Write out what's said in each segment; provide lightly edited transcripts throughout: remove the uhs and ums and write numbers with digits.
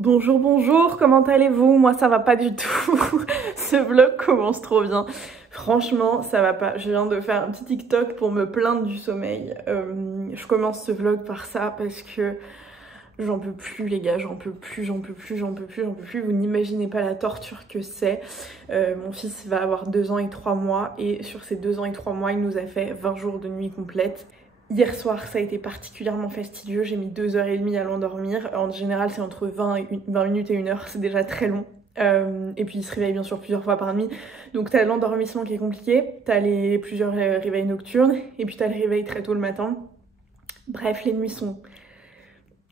Bonjour, bonjour, comment allez-vous? Moi ça va pas du tout, ce vlog commence trop bien. Franchement ça va pas, je viens de faire un petit TikTok pour me plaindre du sommeil. Je commence ce vlog par ça parce que j'en peux plus les gars, j'en peux plus. Vous n'imaginez pas la torture que c'est. Mon fils va avoir 2 ans et 3 mois et sur ces 2 ans et 3 mois il nous a fait 20 jours de nuit complète. Hier soir, ça a été particulièrement fastidieux, j'ai mis 2h30 à l'endormir. En général, c'est entre 20 minutes et 1 heure, c'est déjà très long. Et puis il se réveille bien sûr plusieurs fois par nuit. Donc t'as l'endormissement qui est compliqué, t'as plusieurs réveils nocturnes, et puis t'as le réveil très tôt le matin. Bref, les nuits sont...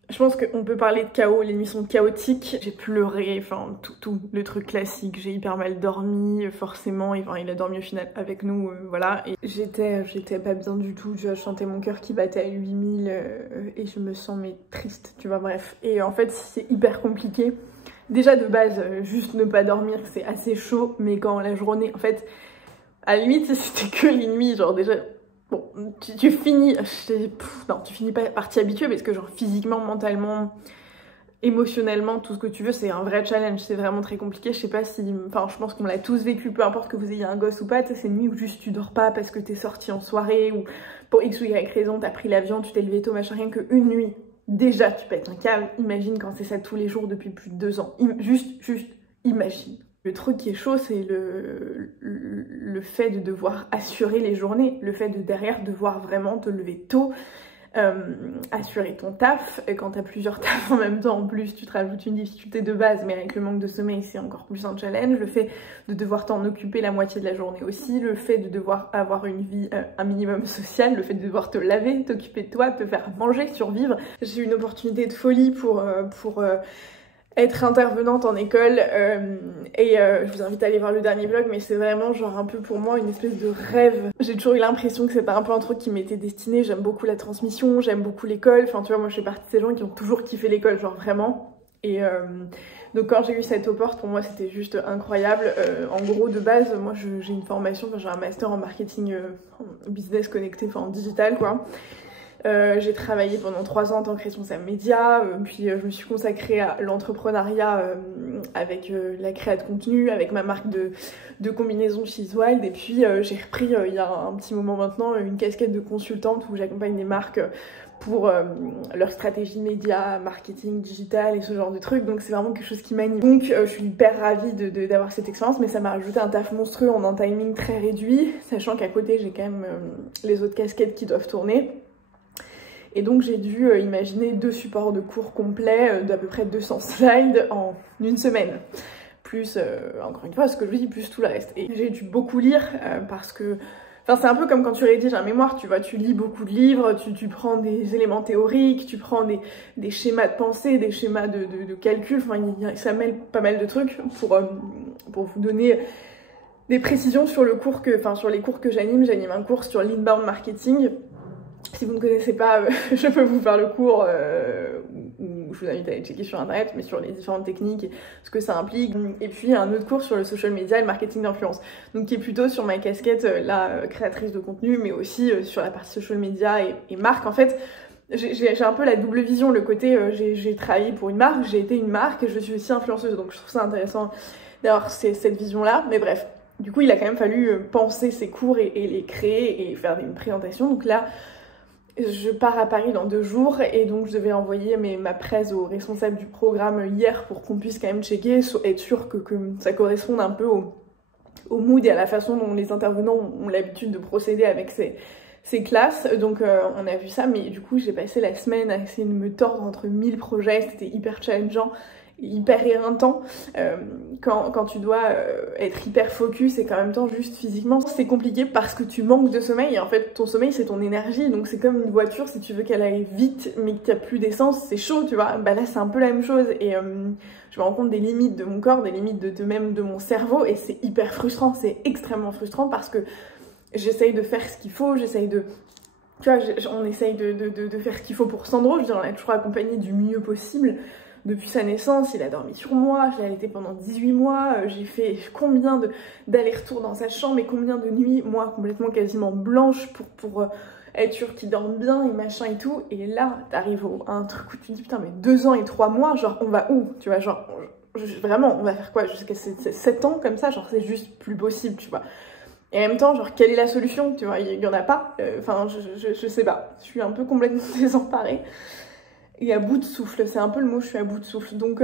Je pense qu'on peut parler de chaos, les nuits sont chaotiques. J'ai pleuré, enfin tout, le truc classique. J'ai hyper mal dormi, forcément. Enfin, il a dormi au final avec nous, voilà. Et j'étais pas bien du tout, je chantais mon cœur qui battait à 8000 et je me sens mais triste, tu vois, bref. Et en fait, c'est hyper compliqué. Déjà de base, juste ne pas dormir, c'est assez chaud. Mais quand la journée, en fait, à la limite, c'était que les nuits, genre déjà... Bon, tu finis, non, tu finis pas par t'y habituer parce que genre physiquement, mentalement, émotionnellement, tout ce que tu veux, c'est un vrai challenge, c'est vraiment très compliqué. Je sais pas si, enfin je pense qu'on l'a tous vécu, peu importe que vous ayez un gosse ou pas, tu sais, c'est une nuit où juste tu dors pas parce que t'es sorti en soirée ou pour X ou Y raison, t'as pris l'avion, tu t'es levé tôt, machin, rien qu'une nuit, déjà tu pètes un câble. Imagine quand c'est ça tous les jours depuis plus de 2 ans, juste imagine. Le truc qui est chaud, c'est le fait de devoir assurer les journées, le fait de derrière devoir vraiment te lever tôt, assurer ton taf. Et quand t'as plusieurs tafs en même temps, en plus, tu te rajoutes une difficulté de base, mais avec le manque de sommeil, c'est encore plus un challenge. Le fait de devoir t'en occuper la moitié de la journée aussi, le fait de devoir avoir une vie un minimum sociale, le fait de devoir te laver, t'occuper de toi, te faire manger, survivre. J'ai eu une opportunité de folie pour être intervenante en école je vous invite à aller voir le dernier vlog, mais c'est vraiment genre un peu pour moi une espèce de rêve. J'ai toujours eu l'impression que c'était un peu un truc qui m'était destiné. J'aime beaucoup la transmission, j'aime beaucoup l'école, enfin tu vois, moi je fais partie de ces gens qui ont toujours kiffé l'école, genre vraiment. Et donc quand j'ai eu cette opportunité, pour moi c'était juste incroyable. En gros de base, moi j'ai une formation, enfin, j'ai un master en marketing business connecté, enfin en digital quoi. J'ai travaillé pendant 3 ans en tant que responsable média, puis je me suis consacrée à l'entrepreneuriat avec la création de contenu, avec ma marque de combinaison She's Wild, et puis j'ai repris il y a un petit moment maintenant une casquette de consultante où j'accompagne des marques pour leur stratégie média, marketing, digital et ce genre de trucs, donc c'est vraiment quelque chose qui m'anime. Donc je suis hyper ravie d'avoir cette expérience, mais ça m'a rajouté un taf monstrueux en un timing très réduit, sachant qu'à côté j'ai quand même les autres casquettes qui doivent tourner. Et donc j'ai dû imaginer 2 supports de cours complets d'à peu près 200 slides en une semaine. Plus, encore une fois, ce que je dis, plus tout le reste. Et j'ai dû beaucoup lire parce que... Enfin, c'est un peu comme quand tu rédiges un mémoire, tu vois, tu lis beaucoup de livres, tu prends des éléments théoriques, tu prends des schémas de pensée, des schémas de calcul, enfin, ça mêle pas mal de trucs pour vous donner des précisions sur le cours sur les cours que j'anime. J'anime un cours sur l'inbound marketing. Si vous ne connaissez pas, je peux vous faire le cours où je vous invite à aller checker sur internet, mais sur les différentes techniques et ce que ça implique. Et puis un autre cours sur le social media et le marketing d'influence, donc qui est plutôt sur ma casquette créatrice de contenu, mais aussi sur la partie social media et marque. En fait, j'ai un peu la double vision, le côté j'ai travaillé pour une marque, j'ai été une marque, et je suis aussi influenceuse, donc je trouve ça intéressant d'avoir cette vision-là. Mais bref, du coup il a quand même fallu penser ces cours et les créer et faire une présentation. Donc là, je pars à Paris dans 2 jours et donc je devais envoyer ma presse au responsable du programme hier pour qu'on puisse quand même checker, être sûr que ça corresponde un peu au mood et à la façon dont les intervenants ont l'habitude de procéder avec ces classes. Donc on a vu ça, mais du coup j'ai passé la semaine à essayer de me tordre entre 1000 projets, c'était hyper challengeant, hyper éreintant. Quand tu dois être hyper focus et qu'en même temps juste physiquement c'est compliqué parce que tu manques de sommeil, et en fait ton sommeil c'est ton énergie, donc c'est comme une voiture, si tu veux qu'elle aille vite mais que tu n'as plus d'essence, c'est chaud, tu vois. Bah là c'est un peu la même chose, et je me rends compte des limites de mon corps, des limites même de mon cerveau, et c'est hyper frustrant, c'est extrêmement frustrant parce que j'essaye de faire ce qu'il faut, j'essaye de... Tu vois, on essaye de faire ce qu'il faut pour Sandro, je veux dire, on l'a toujours accompagné du mieux possible. Depuis sa naissance, il a dormi sur moi, je l'ai allaité pendant 18 mois, j'ai fait combien d'allers-retours dans sa chambre et combien de nuits, moi, complètement quasiment blanche pour être sûr qu'ils dorment bien et machin et tout. Et là, t'arrives à un truc où tu te dis putain, mais 2 ans et 3 mois, genre on va où? Tu vois, genre vraiment, on va faire quoi? Jusqu'à 7 ans comme ça, genre c'est juste plus possible, tu vois. Et en même temps, genre quelle est la solution? Tu vois, il y en a pas. Enfin, je sais pas. Je suis un peu complètement désemparée. Et à bout de souffle, c'est un peu le mot, je suis à bout de souffle. Donc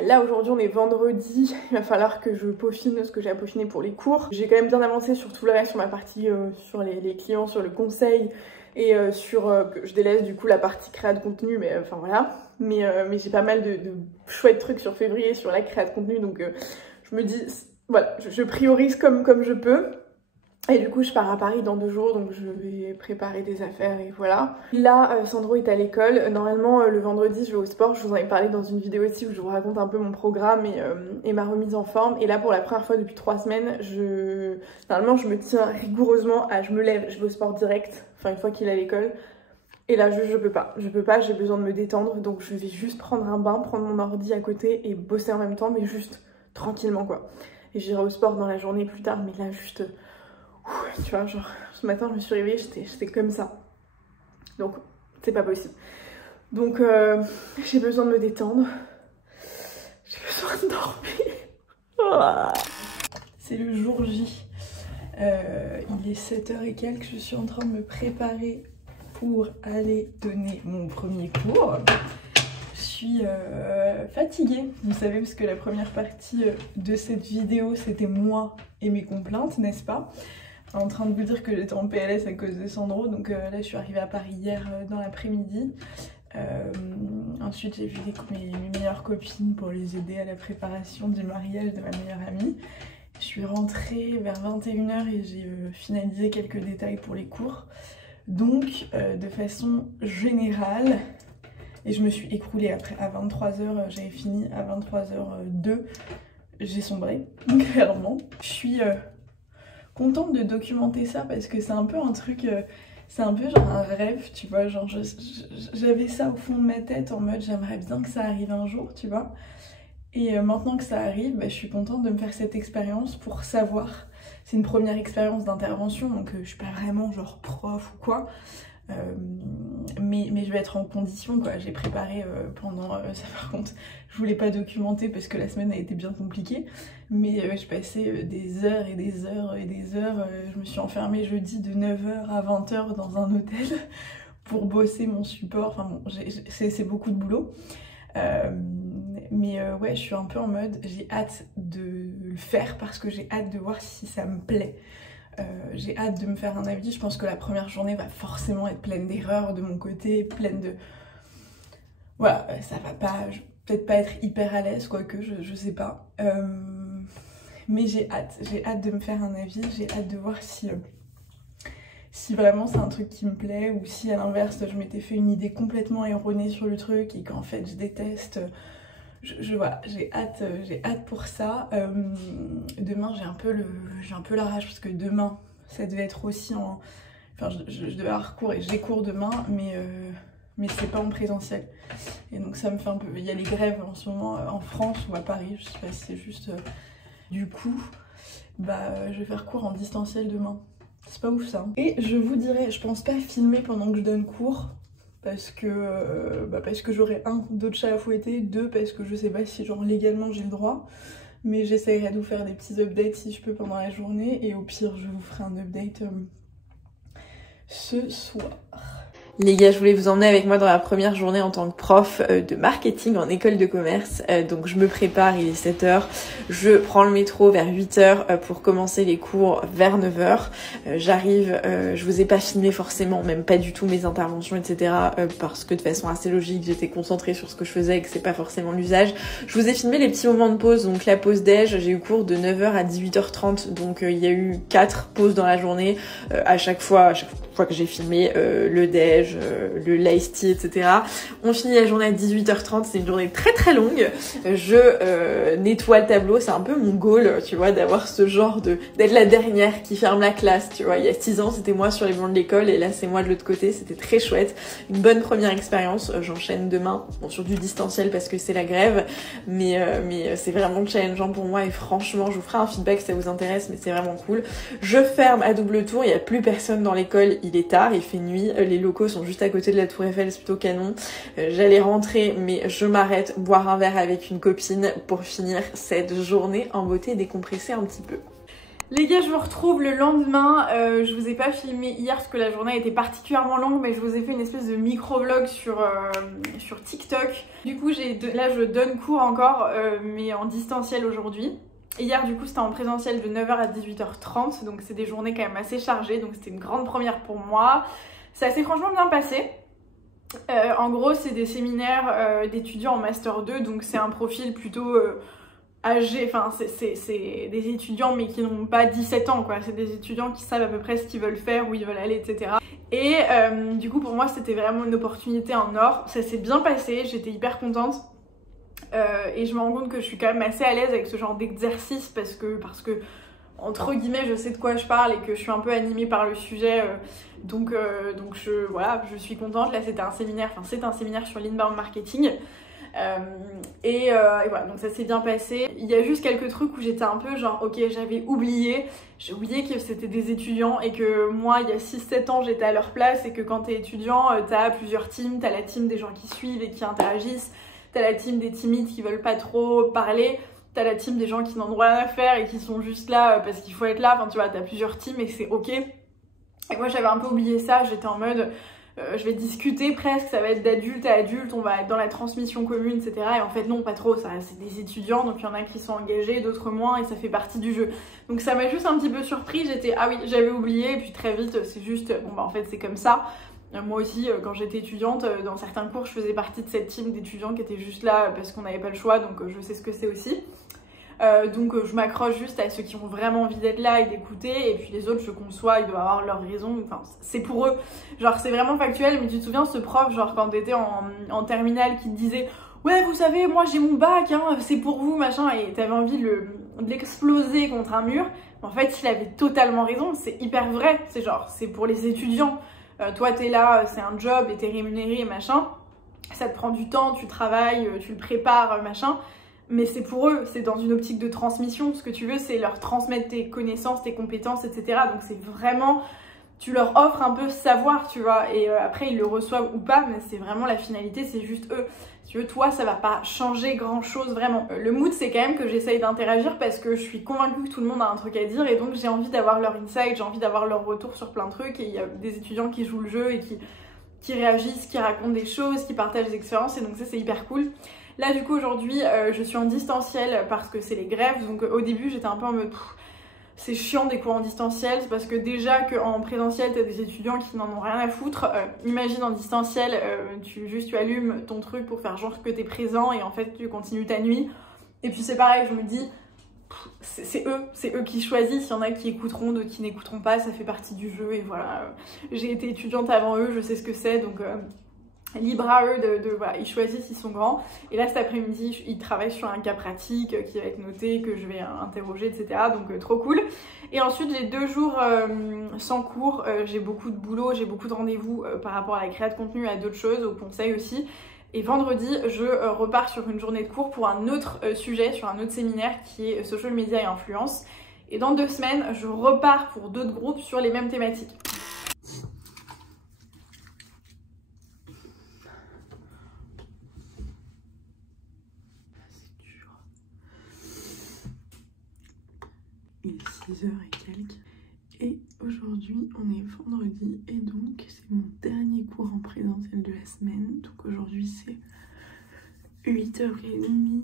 là aujourd'hui on est vendredi, il va falloir que je peaufine ce que j'ai à peaufiner pour les cours. J'ai quand même bien avancé sur tout le reste, sur ma partie sur les clients, sur le conseil et que je délaisse du coup la partie créa de contenu, mais enfin voilà. Mais j'ai pas mal de chouettes trucs sur février sur la créa de contenu, donc je me dis, voilà, je priorise comme je peux. Et du coup je pars à Paris dans 2 jours, donc je vais préparer des affaires et voilà. Là Sandro est à l'école, normalement le vendredi je vais au sport, je vous en ai parlé dans une vidéo aussi où je vous raconte un peu mon programme et ma remise en forme. Et là pour la première fois depuis 3 semaines, normalement je me tiens rigoureusement à je me lève, je vais au sport direct, enfin une fois qu'il est à l'école. Et là je peux pas, j'ai besoin de me détendre, donc je vais juste prendre un bain, prendre mon ordi à côté et bosser en même temps, mais juste tranquillement quoi. Et j'irai au sport dans la journée plus tard, mais là juste... tu vois, genre ce matin je me suis réveillée, j'étais comme ça. Donc c'est pas possible. Donc j'ai besoin de me détendre. J'ai besoin de dormir. C'est le jour J. Il est 7h et quelques, je suis en train de me préparer pour aller donner mon premier cours. Je suis fatiguée, vous savez, parce que la première partie de cette vidéo c'était moi et mes complaintes, n'est-ce pas? En train de vous dire que j'étais en PLS à cause de Sandro, donc là je suis arrivée à Paris hier dans l'après-midi. Ensuite j'ai vu mes meilleures copines pour les aider à la préparation du mariage de ma meilleure amie. Je suis rentrée vers 21h et j'ai finalisé quelques détails pour les cours. Donc de façon générale, et je me suis écroulée après, à 23h, j'avais fini, à 23h02, j'ai sombré, clairement. Je suis contente de documenter ça parce que c'est un peu un truc, c'est un peu genre un rêve, tu vois, genre j'avais ça au fond de ma tête en mode j'aimerais bien que ça arrive un jour, tu vois. Et maintenant que ça arrive, bah, je suis contente de me faire cette expérience pour savoir. C'est une première expérience d'intervention, donc je suis pas vraiment genre prof ou quoi. Mais je vais être en condition quoi. J'ai préparé pendant ça, par contre je voulais pas documenter parce que la semaine a été bien compliquée, mais je passais des heures et des heures et des heures, je me suis enfermée jeudi de 9h à 20h dans un hôtel pour bosser mon support. Enfin bon, c'est beaucoup de boulot, mais ouais, je suis un peu en mode j'ai hâte de le faire parce que j'ai hâte de voir si ça me plaît. J'ai hâte de me faire un avis. Je pense que la première journée va forcément être pleine d'erreurs de mon côté, pleine de... Voilà, ça va pas... peut-être pas être hyper à l'aise, quoique, je sais pas. Mais j'ai hâte de me faire un avis, j'ai hâte de voir si vraiment c'est un truc qui me plaît ou si à l'inverse je m'étais fait une idée complètement erronée sur le truc et qu'en fait je déteste... Voilà, j'ai hâte pour ça. Demain j'ai un peu la rage parce que demain ça devait être aussi en... Enfin je devais avoir cours et j'ai cours demain, mais c'est pas en présentiel. Et donc ça me fait un peu... Il y a les grèves en ce moment en France ou à Paris, je sais pas si c'est juste... Du coup, bah je vais faire cours en distanciel demain. C'est pas ouf ça. Hein. Et je vous dirais, je pense pas filmer pendant que je donne cours. Parce que j'aurai 1, d'autres chats à fouetter, 2, parce que je sais pas si genre légalement j'ai le droit, mais j'essaierai de vous faire des petits updates si je peux pendant la journée, et au pire je vous ferai un update ce soir. Les gars, je voulais vous emmener avec moi dans la première journée en tant que prof de marketing en école de commerce. Donc je me prépare, il est 7h. Je prends le métro vers 8h pour commencer les cours vers 9h. J'arrive, je vous ai pas filmé forcément, même pas du tout mes interventions, etc. Parce que de façon assez logique, j'étais concentrée sur ce que je faisais et que c'est pas forcément l'usage. Je vous ai filmé les petits moments de pause, donc la pause déj, j'ai eu cours de 9h à 18h30. Donc il y a eu 4 pauses dans la journée. À chaque fois que j'ai filmé le déj, le l'ice tea, etc. On finit la journée à 18h30, c'est une journée très très longue. Je nettoie le tableau, c'est un peu mon goal, tu vois, d'avoir ce genre d'être la dernière qui ferme la classe, tu vois. Il y a 6 ans, c'était moi sur les bancs de l'école et là c'est moi de l'autre côté, c'était très chouette. Une bonne première expérience, j'enchaîne demain, bon, sur du distanciel parce que c'est la grève, mais c'est vraiment challengeant pour moi et franchement, je vous ferai un feedback si ça vous intéresse, mais c'est vraiment cool. Je ferme à double tour, il n'y a plus personne dans l'école, il il est tard, il fait nuit, les locaux sont juste à côté de la Tour Eiffel, c'est plutôt canon. J'allais rentrer, mais je m'arrête, boire un verre avec une copine pour finir cette journée en beauté et décompresser un petit peu. Les gars, je vous retrouve le lendemain. Je vous ai pas filmé hier parce que la journée était particulièrement longue, mais je vous ai fait une espèce de micro-vlog sur TikTok. Du coup, là je donne cours encore, mais en distanciel aujourd'hui. Hier, du coup, c'était en présentiel de 9h à 18h30, donc c'est des journées quand même assez chargées, donc c'était une grande première pour moi. Ça s'est franchement bien passé. En gros, c'est des séminaires d'étudiants en Master 2, donc c'est un profil plutôt... âgés, enfin c'est des étudiants mais qui n'ont pas 17 ans quoi, c'est des étudiants qui savent à peu près ce qu'ils veulent faire, où ils veulent aller, etc. Et du coup pour moi c'était vraiment une opportunité en or, ça s'est bien passé, j'étais hyper contente et je me rends compte que je suis quand même assez à l'aise avec ce genre d'exercice parce que entre guillemets je sais de quoi je parle et que je suis un peu animée par le sujet donc voilà, je suis contente. Là c'est un séminaire sur l'inbound marketing. Et voilà, donc ça s'est bien passé. Il y a juste quelques trucs où j'étais un peu genre ok, j'ai oublié que c'était des étudiants et que moi il y a 6-7 ans j'étais à leur place et que quand t'es étudiant t'as plusieurs teams, t'as la team des gens qui suivent et qui interagissent, t'as la team des timides qui veulent pas trop parler, t'as la team des gens qui n'en ont rien à faire et qui sont juste là parce qu'il faut être là, enfin tu vois, t'as plusieurs teams et c'est ok. Et moi j'avais un peu oublié ça, j'étais en mode je vais discuter presque, ça va être d'adulte à adulte, on va être dans la transmission commune, etc. Et en fait non, pas trop, ça c'est des étudiants, donc il y en a qui sont engagés, d'autres moins, et ça fait partie du jeu. Donc ça m'a juste un petit peu surpris, j'étais ah oui, j'avais oublié, et puis très vite c'est juste, bon bah en fait c'est comme ça. Moi aussi, quand j'étais étudiante, dans certains cours, je faisais partie de cette team d'étudiants qui étaient juste là parce qu'on n'avait pas le choix, donc je sais ce que c'est aussi. Donc je m'accroche juste à ceux qui ont vraiment envie d'être là et d'écouter, et puis les autres je conçois, ils doivent avoir leurs raisons, enfin c'est pour eux, genre c'est vraiment factuel. Mais tu te souviens ce prof genre quand t'étais en terminale qui te disait ouais vous savez moi j'ai mon bac hein, c'est pour vous machin, et t'avais envie de l'exploser contre un mur. En fait il avait totalement raison, c'est hyper vrai, c'est genre c'est pour les étudiants, toi t'es là, c'est un job et t'es rémunéré et machin, ça te prend du temps, tu travailles, tu le prépares machin. Mais c'est pour eux, c'est dans une optique de transmission. Ce que tu veux, c'est leur transmettre tes connaissances, tes compétences, etc. Donc c'est vraiment, tu leur offres un peu savoir, tu vois. Et après, ils le reçoivent ou pas, mais c'est vraiment la finalité, c'est juste eux. Si tu veux, toi, ça va pas changer grand-chose, vraiment. Le mood, c'est quand même que j'essaye d'interagir parce que je suis convaincue que tout le monde a un truc à dire. Et donc, j'ai envie d'avoir leur insight, j'ai envie d'avoir leur retour sur plein de trucs. Et il y a des étudiants qui jouent le jeu et qui réagissent, qui racontent des choses, qui partagent des expériences. Et donc ça, c'est hyper cool. Là du coup aujourd'hui je suis en distanciel parce que c'est les grèves, donc au début j'étais un peu en mode c'est chiant des cours en distanciel, c'est parce que déjà qu'en présentiel t'as des étudiants qui n'en ont rien à foutre. Imagine en distanciel tu allumes ton truc pour faire genre que t'es présent et en fait tu continues ta nuit. Et puis c'est pareil, je me dis c'est eux qui choisissent, il y en a qui écouteront, d'autres qui n'écouteront pas, ça fait partie du jeu et voilà. J'ai été étudiante avant eux, je sais ce que c'est, donc libre à eux voilà, ils choisissent, ils sont grands. Et là cet après-midi ils travaillent sur un cas pratique qui va être noté, que je vais interroger, etc. Donc trop cool. Et ensuite j'ai 2 jours sans cours, j'ai beaucoup de boulot, j'ai beaucoup de rendez-vous par rapport à la création de contenu, à d'autres choses, au conseil aussi. Et vendredi je repars sur une journée de cours pour un autre sujet, sur un autre séminaire qui est social media et influence. Et dans 2 semaines je repars pour d'autres groupes sur les mêmes thématiques. Il est 6h et quelques. Et aujourd'hui, on est vendredi et donc c'est mon dernier cours en présentiel de la semaine. Donc aujourd'hui, c'est 8h30,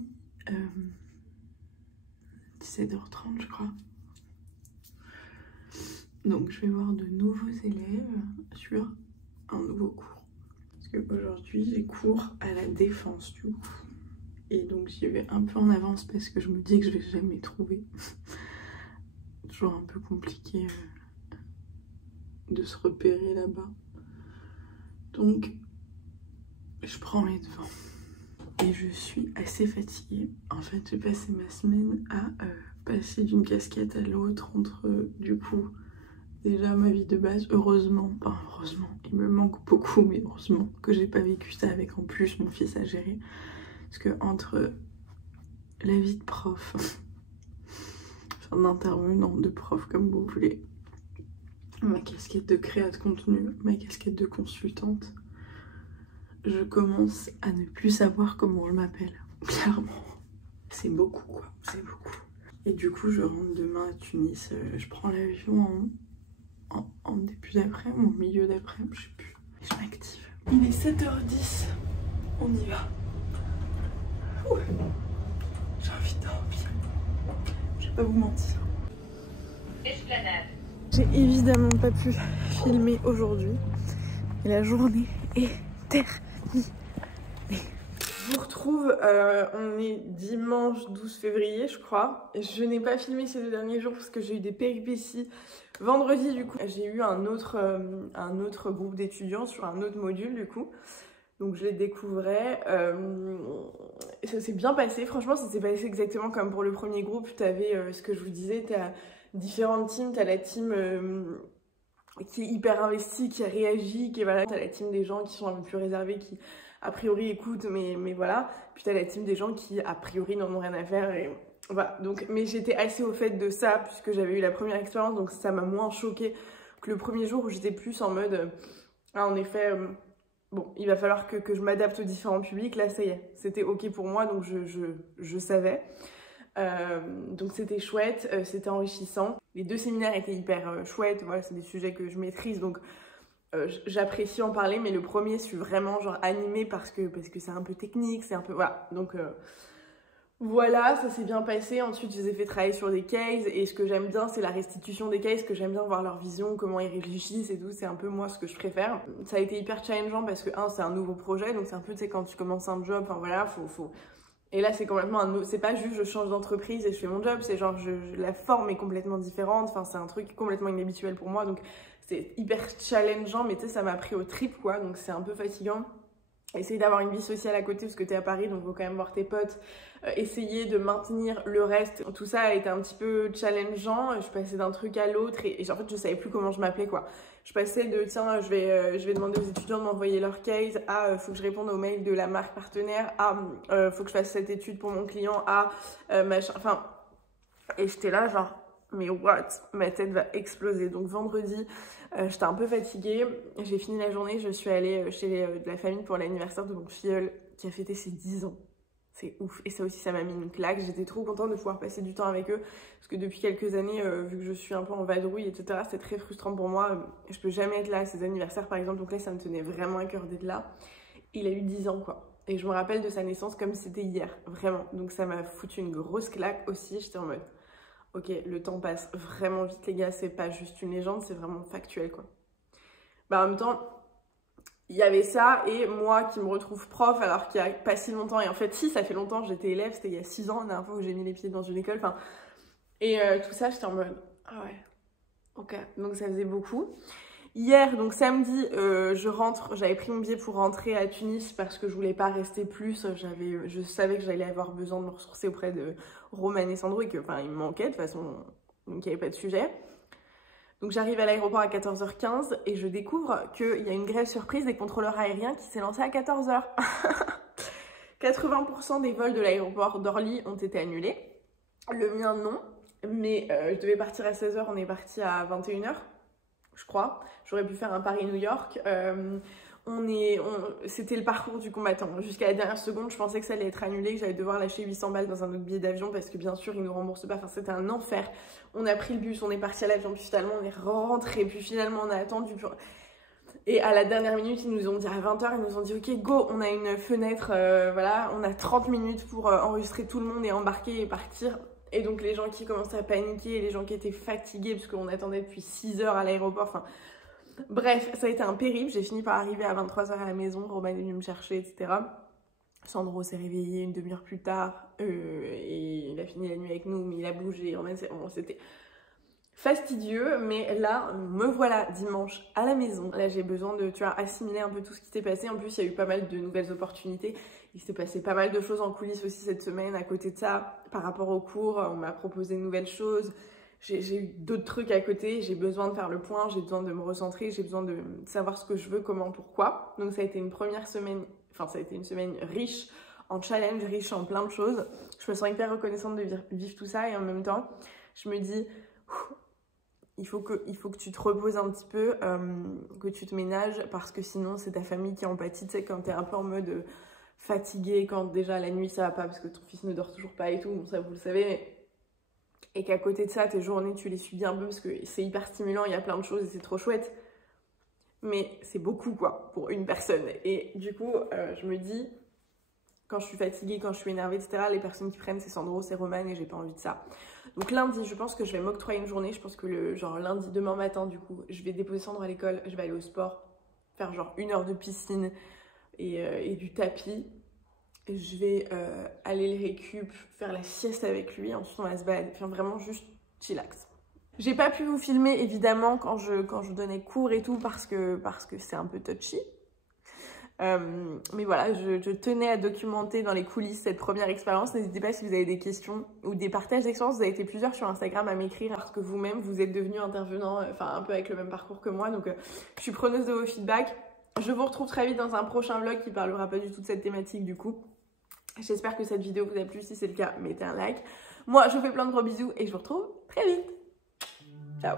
17h30 je crois. Donc je vais voir de nouveaux élèves sur un nouveau cours. Parce qu'aujourd'hui, j'ai cours à la défense du coup. Et donc j'y vais un peu en avance parce que je me dis que je vais jamais trouver. Toujours un peu compliqué de se repérer là-bas. Donc, je prends les devants. Et je suis assez fatiguée. En fait, j'ai passé ma semaine à passer d'une casquette à l'autre entre, du coup, déjà ma vie de base. Heureusement, il me manque beaucoup, mais heureusement que j'ai pas vécu ça avec en plus mon fils à gérer. Parce que entre la vie de prof... d'intervenant, de prof comme vous voulez, ma casquette de créa de contenu, ma casquette de consultante, je commence à ne plus savoir comment je m'appelle, clairement. C'est beaucoup quoi, c'est beaucoup. Et du coup je rentre demain à Tunis, je prends l'avion en début d'après-midi, ou au milieu d'après-midi, je sais plus. Je m'active. Il est 7h10, on y va. Ouais. J'ai envie de dormir, je vais pas vous mentir. Esplanade. J'ai évidemment pas pu filmer aujourd'hui. Et la journée est terminée. Je vous retrouve, on est dimanche 12 février je crois. Je n'ai pas filmé ces 2 derniers jours parce que j'ai eu des péripéties. Vendredi du coup, j'ai eu un autre groupe d'étudiants sur un autre module du coup. Donc je les découvrais. Et ça s'est bien passé, franchement ça s'est passé exactement comme pour le premier groupe. Tu avais ce que je vous disais, tu as différentes teams, tu as la team qui est hyper investie, qui réagit, qui est voilà, tu as la team des gens qui sont un peu plus réservés, qui a priori écoutent, mais voilà. Puis tu as la team des gens qui a priori n'en ont rien à faire. Et voilà. Donc, mais j'étais assez au fait de ça puisque j'avais eu la première expérience, donc ça m'a moins choquée que le premier jour où j'étais plus en mode en effet bon, il va falloir que je m'adapte aux différents publics. Là ça y est, c'était ok pour moi, donc je savais. Donc c'était chouette, c'était enrichissant. Les 2 séminaires étaient hyper chouettes, voilà, c'est des sujets que je maîtrise, donc j'apprécie en parler, mais le premier je suis vraiment genre animée parce que c'est un peu technique, c'est un peu voilà, donc voilà, ça s'est bien passé. Ensuite je les ai fait travailler sur des cases et ce que j'aime bien c'est la restitution des cases, que j'aime bien voir leur vision, comment ils réfléchissent et tout, c'est un peu moi ce que je préfère. Ça a été hyper challengeant parce que c'est un nouveau projet, donc c'est un peu tu sais quand tu commences un job, enfin voilà, faut... Et là c'est complètement c'est pas juste je change d'entreprise et je fais mon job, c'est genre la forme est complètement différente, enfin c'est un truc complètement inhabituel pour moi, donc c'est hyper challengeant, mais tu sais ça m'a pris au trip quoi, donc c'est un peu fatigant. Essayer d'avoir une vie sociale à côté parce que t'es à Paris, donc faut quand même voir tes potes, essayer de maintenir le reste, tout ça a été un petit peu challengeant. Je passais d'un truc à l'autre et en fait je savais plus comment je m'appelais quoi. Je passais de tiens je vais demander aux étudiants de m'envoyer leur case à faut que je réponde aux mails de la marque partenaire, à faut que je fasse cette étude pour mon client, à machin, enfin, et j'étais là genre mais what, ma tête va exploser. Donc vendredi j'étais un peu fatiguée, j'ai fini la journée, je suis allée chez de la famille pour l'anniversaire de mon filleul qui a fêté ses 10 ans. C'est ouf, et ça aussi ça m'a mis une claque. J'étais trop contente de pouvoir passer du temps avec eux parce que depuis quelques années, vu que je suis un peu en vadrouille etc, c'est très frustrant pour moi, je peux jamais être là à ses anniversaires par exemple, donc là ça me tenait vraiment à cœur d'être là. Il a eu 10 ans quoi, et je me rappelle de sa naissance comme si c'était hier, vraiment, donc ça m'a foutu une grosse claque aussi. J'étais en mode ok, le temps passe vraiment vite les gars, c'est pas juste une légende, c'est vraiment factuel quoi. Bah en même temps, il y avait ça et moi qui me retrouve prof alors qu'il y a pas si longtemps, et en fait si ça fait longtemps, j'étais élève, c'était il y a 6 ans la dernière fois que j'ai mis les pieds dans une école, enfin, et tout ça j'étais en mode ah ouais, ok, donc ça faisait beaucoup. Hier, donc samedi, je rentre, j'avais pris mon billet pour rentrer à Tunis parce que je voulais pas rester plus, je savais que j'allais avoir besoin de me ressourcer auprès de Roman et Sandro et que, enfin, il me manquait de toute façon, donc il n'y avait pas de sujet. Donc j'arrive à l'aéroport à 14h15 et je découvre qu'il y a une grève surprise des contrôleurs aériens qui s'est lancée à 14h. 80% des vols de l'aéroport d'Orly ont été annulés, le mien non, mais je devais partir à 16h, on est parti à 21h. Je crois, j'aurais pu faire un Paris-New York. C'était le parcours du combattant. Jusqu'à la dernière seconde, je pensais que ça allait être annulé, que j'allais devoir lâcher 800 balles dans un autre billet d'avion parce que bien sûr, ils nous remboursent pas. Enfin, c'était un enfer. On a pris le bus, on est parti à l'avion, puis finalement, on est rentré, puis finalement, on a attendu. Et à la dernière minute, ils nous ont dit à 20h, ils nous ont dit ok, go, on a une fenêtre, voilà, on a 30 minutes pour enregistrer tout le monde et embarquer et partir. Et donc les gens qui commençaient à paniquer, les gens qui étaient fatigués parce qu'on attendait depuis 6 heures à l'aéroport, enfin bref, ça a été un périple. J'ai fini par arriver à 23h à la maison, Roman est venu me chercher, etc. Sandro s'est réveillé une demi-heure plus tard et il a fini la nuit avec nous, mais il a bougé, c'était fastidieux. Mais là, me voilà dimanche à la maison. Là, j'ai besoin de, tu vois, assimiler un peu tout ce qui s'est passé. En plus, il y a eu pas mal de nouvelles opportunités. Il s'est passé pas mal de choses en coulisses aussi cette semaine. À côté de ça, par rapport aux cours, on m'a proposé de nouvelles choses. J'ai eu d'autres trucs à côté. J'ai besoin de faire le point, j'ai besoin de me recentrer, j'ai besoin de savoir ce que je veux, comment, pourquoi. Donc ça a été une première semaine, enfin ça a été une semaine riche en challenge, riche en plein de choses. Je me sens hyper reconnaissante de vivre tout ça et en même temps, je me dis... il faut que tu te reposes un petit peu, que tu te ménages, parce que sinon c'est ta famille qui empathie, tu sais, quand t'es un peu en mode fatigué, quand déjà la nuit ça va pas parce que ton fils ne dort toujours pas et tout, bon ça vous le savez, et qu'à côté de ça tes journées tu les subis un peu parce que c'est hyper stimulant, il y a plein de choses et c'est trop chouette, mais c'est beaucoup quoi pour une personne. Et du coup je me dis, quand je suis fatiguée, quand je suis énervée, etc., les personnes qui prennent c'est Sandro, c'est Roman, et j'ai pas envie de ça. Donc lundi, je pense que je vais m'octroyer une journée. Je pense que genre lundi, demain matin, du coup, je vais déposer Sandro à l'école, je vais aller au sport, faire genre 1 heure de piscine et du tapis. Je vais aller le récup, faire la sieste avec lui, ensuite on va se balader, enfin vraiment juste chillax. J'ai pas pu vous filmer évidemment quand je donnais cours et tout parce que c'est un peu touchy. Mais voilà, je tenais à documenter dans les coulisses cette première expérience. N'hésitez pas si vous avez des questions ou des partages d'expériences. Vous avez été plusieurs sur Instagram à m'écrire parce que vous-même vous êtes devenus intervenants, enfin un peu avec le même parcours que moi. Donc je suis preneuse de vos feedbacks. Je vous retrouve très vite dans un prochain vlog qui parlera pas du tout de cette thématique du coup. J'espère que cette vidéo vous a plu. Si c'est le cas, mettez un like. Moi, je vous fais plein de gros bisous et je vous retrouve très vite. Ciao.